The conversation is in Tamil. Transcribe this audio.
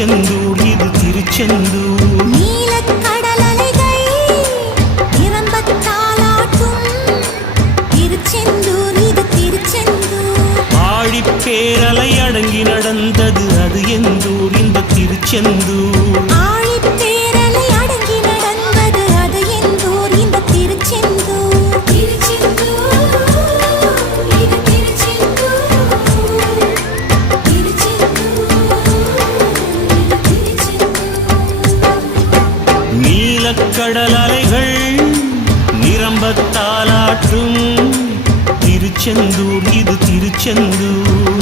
திருச்செந்தூர் இது திருச்செந்தூர். நீலக்கடல் அலைகள் நிரம்பத் தாலாட்டும் திருச்செந்தூர் இது திருச்செந்தூர். ஆழிப்பேரலை அடங்கி நடந்தது அது எந்தூர் இந்த திருச்செந்தூர். ஆழிப்பேரலை அடங்கி நடந்தது அது எந்தூர் இந்த திருச்செந்தூர். திருச்செந்தூர் இது திருச்செந்தூர். நீலக்கடல் அலைகள் நிரம்பத் தாலாட்டும் திருச்செந்தூர் இது திருச்செந்தூர்.